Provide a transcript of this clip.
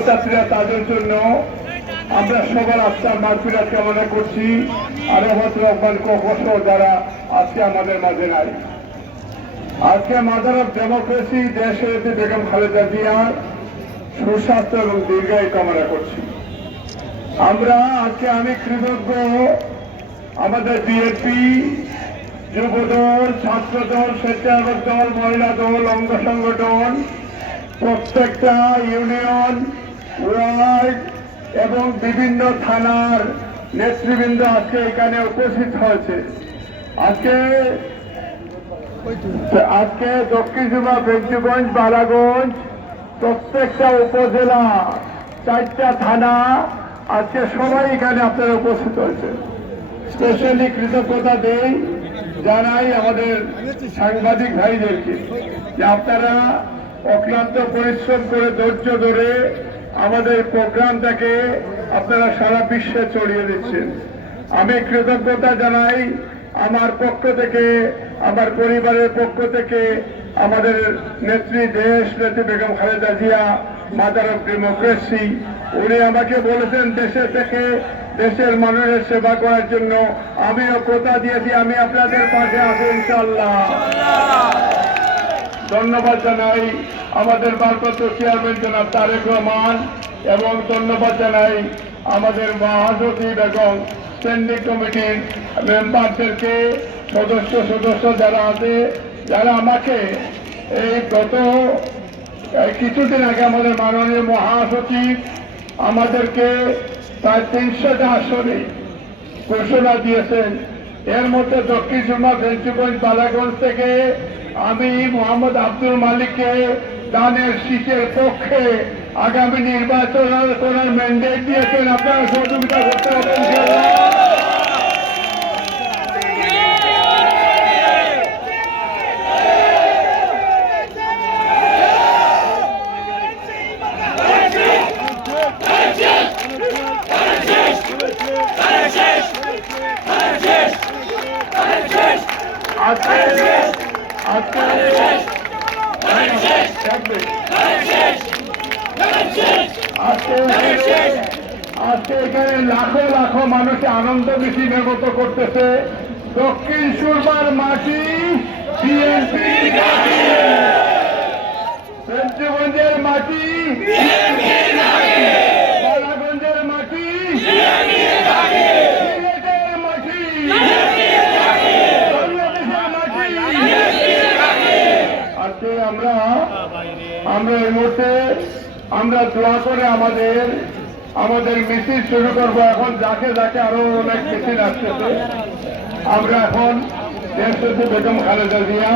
ছাত্রীরা তাদের জন্য আমরা সবার আত্মার মারপিরা কামনা করছি। আর রহমত রহমান ককস যারা আজকে আমাদের মাঝে নাই। আজকে মাদার অফ ডেমোক্রেসি দেশের বেগম খালেদা জিয়ার সুস্বাস্থ্য এবং দীর্ঘায়ু কামনা করছি। আমরা আজকে আমি কৃতজ্ঞ আমাদের বিএনপি যুবদল, ছাত্রদল, স্বেচ্ছাসেবক দল, মহিলা দল, অঙ্গ সংগঠন, প্রত্যেকটা ইউনিয়ন ওয়ার্ড এবং বিভিন্ন থানার নেতৃবৃন্দ আজকে এখানে উপস্থিত হয়েছে। আজকে আজকে দক্ষিণ জুমা বেঞ্চুগঞ্জ বালাগঞ্জ, প্রত্যেকটা উপজেলা, চারটা থানা আজকে সবাই এখানে আপনারা উপস্থিত হয়েছে। স্পেশালি কৃতজ্ঞতা দেই, জানাই আমাদের সাংবাদিক ভাইদেরকে যে আপনারা অক্লান্ত পরিশ্রম করে ধৈর্য ধরে আমাদের প্রোগ্রামটাকে আপনারা সারা বিশ্বে ছড়িয়ে দিচ্ছেন। আমি কৃতজ্ঞতা জানাই আমার পক্ষ থেকে, আমার পরিবারের পক্ষ থেকে, আমাদের নেত্রী দেশ নেত্রী Begum Khaleda Zia mother of democracy উনি আমাকে বলেছেন দেশে থেকে দেশের মানুষের সেবা করার জন্য। আমিও কথা দিয়েছি, আমি আপনাদের পাশে আছি ইনশাল্লাহ ধন্যবাদ জানাই আমাদের ভারপ্রাপ্ত চেয়ারম্যান জনাব তারেক রহমান এবং ধন্যবাদ জানাই আমাদের মহাসচিব এবং স্ট্যান্ডিং কমিটির মেম্বারদেরকে, সদস্য সদস্য যারা আছে, যারা আমাকে এই গত কিছুদিন আগে আমাদের মাননীয় মহাসচিব আমাদেরকে প্রায় তিনশোটা আসনে ঘোষণা দিয়েছেন। এর মধ্যে দক্ষিণ সুরমা বেঞ্চুগঞ্জ বালাগঞ্জ থেকে। আমি মোহাম্মদ আব্দুল মালিককে দানের শীতের পক্ষে আগামী নির্বাচন করার ম্যান্ডেট দিয়েছেন। আপনারা সহযোগিতা করতে হবে। আজকে আজকে এখানে লাখো লাখো মানুষে আনন্দ মিছিল নির্গত করতেছে দক্ষিণ সুরমার মাটি বিএনপি মাটি মাটি সিলেটের মাটি বাংলাদেশের মাটি আমরা দোয়া করে আমাদের আমাদের মিছিল শুরু করব। এখন যাকে যাকে আরও অনেক মিছিল আসতেছে। আমরা এখন দেশ বেগম খালেদা জিয়া।